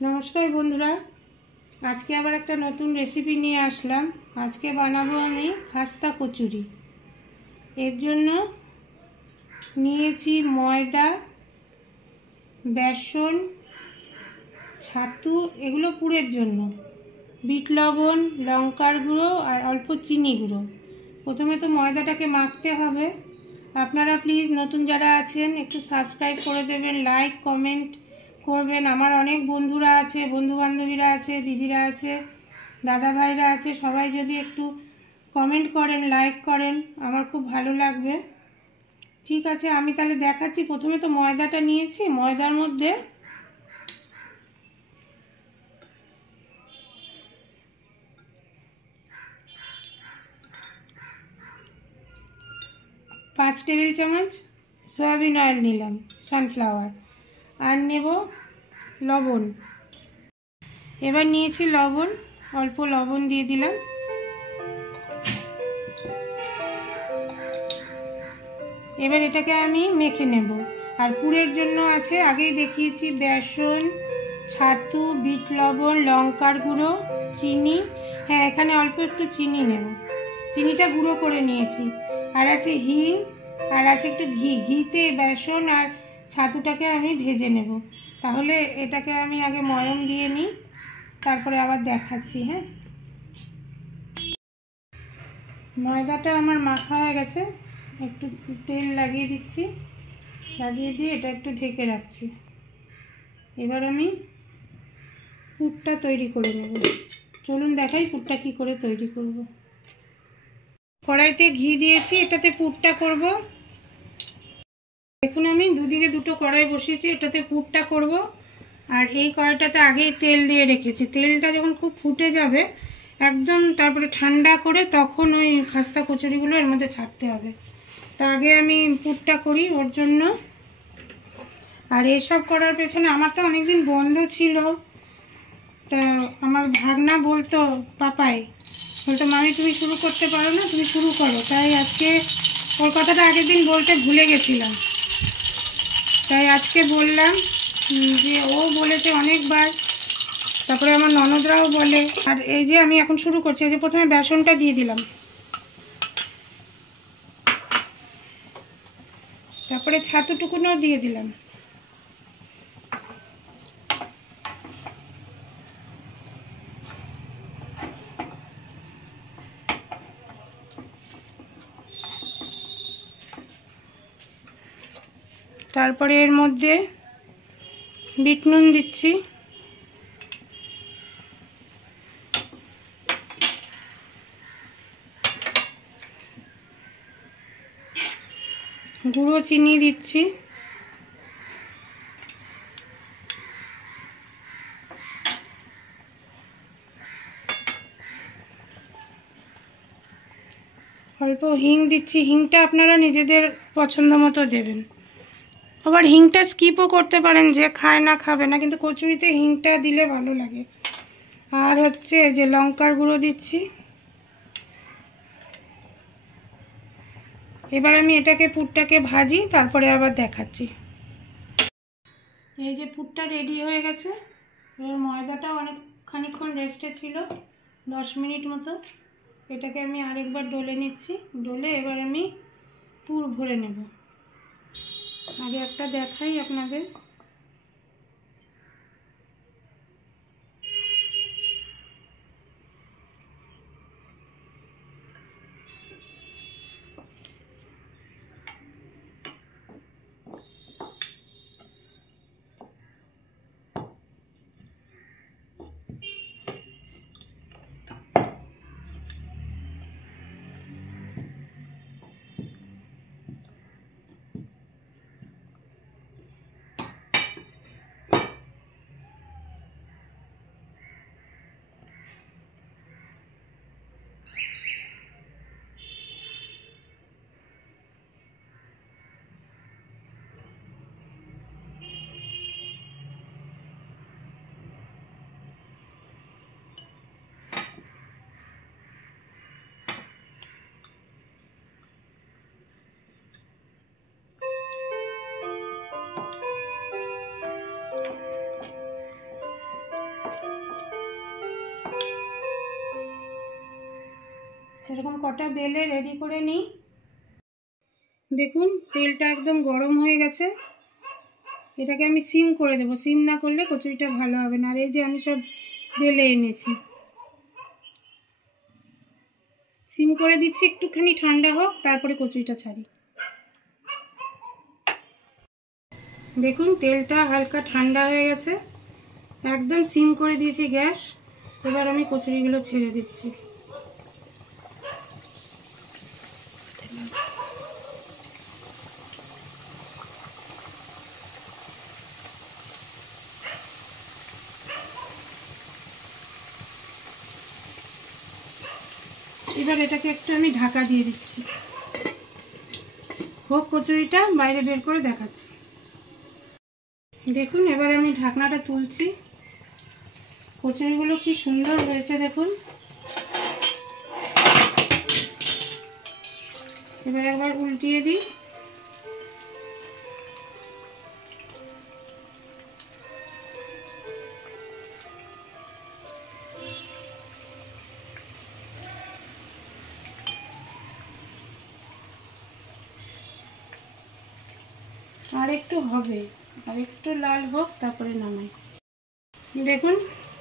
नमस्कार बंधुरा आज के आबार एक नतून रेसिपि निये आसलाम। आज के बानाबो आमी खास्ता कचुरी। एर जोन्नो नियेछि मयदा, बेसन, छातु एगुलो पुरेर जोन्नो, बीट लवण, लंकार गुঁড়ো और अल्प चीनी गुঁড়ো। प्रथमे तो मयदाटाके माखते हबे। आपनारा प्लिज नतून जारा आछेन एकटु सबस्क्राइब करे देबेन, लाइक कमेंट करबेन। आमार अनेक बंधुरा आछे, बंधु बान्धबीरा आछे, दिदिरा आछे, दादा भाईरा आछे, सबाई जोदि एकटु कमेंट करें, लाइक करें आमार खूब भालो लागबे। ठीक आछे, आमी ताहले देखाच्छि। प्रथमे तो मयदाटा नियेछि, मयदार मध्य पाँच टेबिल चामच सयाबिन अয়েল निलाम, सानफ्लावर और नेब लवण। एबार नियेछि लवण, अल्प लवण दिए दिलाम। एबार एटाके आमी मेखे नेब। और पुरेर जोन्नो आछे आगेई देखिएछि बेसन, छातु, बीट लवण, लंकार गुঁড়ো, चीनी। हाँ, एखाने अल्प एकटु चीनी नेब, चीनीटा गुঁড়ো करे नियेछि। और आछे हिंग और आछे एकटु घी। घीते बेसन और छातुटाके आमी भेजे नेब। ताहले एटाके आमी आगे मयम दिए निई, तारपरे आबार देखाच्छि। हाँ, मयदाटा आमार माखा हये गेछे। एकटु तेल लागिए दिচ্ছি, লাগিয়ে দিয়ে এটা একটু ঢেকে রাখছি। এবার আমি পুরটা তৈরি করে নেব। চলুন দেখাই পুরটা কি করে তৈরি করব। কড়াইতে ঘি দিয়েছি, এটাতে পুরটা করব। দেখুন আমি দুদিকে দুটো কড়াই বসিয়েছি, এটাতে পুরটা করব। আর এই কড়াইটাতে আগেই তেল দিয়ে রেখেছি। তেলটা যখন খুব ফুটে যাবে একদম, তারপরে ঠান্ডা করে তখন ওই খাস্তা কচুরিগুলো এর মধ্যে ছাড়তে হবে। তা আগে আমি পুরটা করি ওর জন্য। আর এসব করার পেছনে আমার তো অনেকদিন বন্ধ ছিল। তা আমার ভাগনা বলতো, পাপাই বলতো, মামি তুমি শুরু করতে পারো না, তুমি শুরু করো। তাই আজকে ওর কথাটা আগের দিন বলতে ভুলে গেছিলাম, তাই আজকে বললাম। যে ও বলেছে অনেকবার, তারপরে আমার ননদরাও বলে। আর এই যে আমি এখন শুরু করছি। এই যে প্রথমে বেসনটা দিয়ে দিলাম, তারপরে ছাতুটুকুনও দিয়ে দিলাম। তারপরে এর মধ্যে বিট নুন দিচ্ছি, গুঁড়ো চিনি দিচ্ছি, অল্প হিং দিচ্ছি। হিংটা আপনারা নিজেদের পছন্দ মতো দেবেন। আবার হিংটা স্কিপও করতে পারেন, যে খায় না খাবে না, কিন্তু কচুরিতে হিংটা দিলে ভালো লাগে। আর হচ্ছে যে লঙ্কার গুঁড়ো দিচ্ছি। এবার আমি এটাকে পুরটাকে ভাজি, তারপরে আবার দেখাচ্ছি। এই যে পুরটা রেডি হয়ে গেছে। এবার ময়দাটাও অনেক খানিকক্ষণ রেস্টে ছিল, 10 মিনিট মতো। এটাকে আমি আরেকবার ডলে নিচ্ছি। ডলে এবার আমি পুর ভরে নেব। আগে একটা দেখাই আপনাদের। কটা বেলে রেডি করে নিই। দেখুন তেলটা একদম গরম হয়ে গেছে, এটাকে আমি সিম করে দেবো। সিম না করলে কচুরিটা ভালো হবে না। আর এই যে আমি সব বেলে এনেছি, সিম করে দিচ্ছি, একটুখানি ঠান্ডা হোক তারপরে কচুরিটা ছাড়ি। দেখুন তেলটা হালকা ঠান্ডা হয়ে গেছে, একদম সিম করে দিয়েছি গ্যাস। এবার আমি কচুরিগুলো ছেড়ে দিচ্ছি। এবার এটাকে একটু আমি ঢাকা দিয়ে দিচ্ছি, হোক কচুরিটা, বাইরে বের করে দেখাচ্ছি। দেখুন এবার আমি ঢাকনাটা তুলছি, কচুরিগুলো কি সুন্দর হয়েছে দেখুন। এবার একবার উল্টিয়ে দিই। আর একটু হবে, আর একটু লাল হোক তারপরে নামাই। দেখুন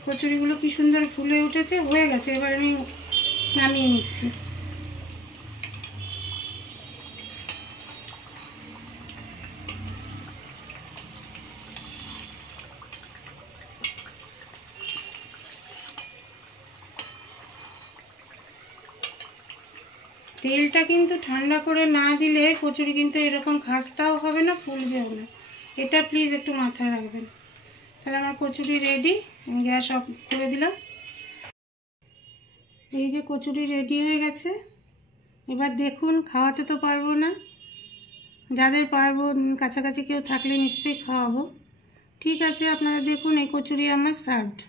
কচুরিগুলো কি সুন্দর ফুলে উঠেছে, হয়ে গেছে। এবার আমি নামিয়ে নিচ্ছি। তেলটা কিন্তু ঠান্ডা করে না দিলে কচুরি কিন্তু এরকম খাস্তাও হবে না, ফুলবেও না। এটা প্লিজ একটু মাথায় রাখবেন। তাহলে আমার কচুরি রেডি, আমি গ্যাস অফ করে দিলাম। এই যে কচুরি রেডি হয়ে গেছে। এবার দেখুন, খাওয়াতে তো পারবো না, যাদের পারবো কাছাকাছি কেউ থাকলে নিশ্চয়ই খাওয়াবো। ঠিক আছে, আপনারা দেখুন এই কচুরি আমার সার্ভড।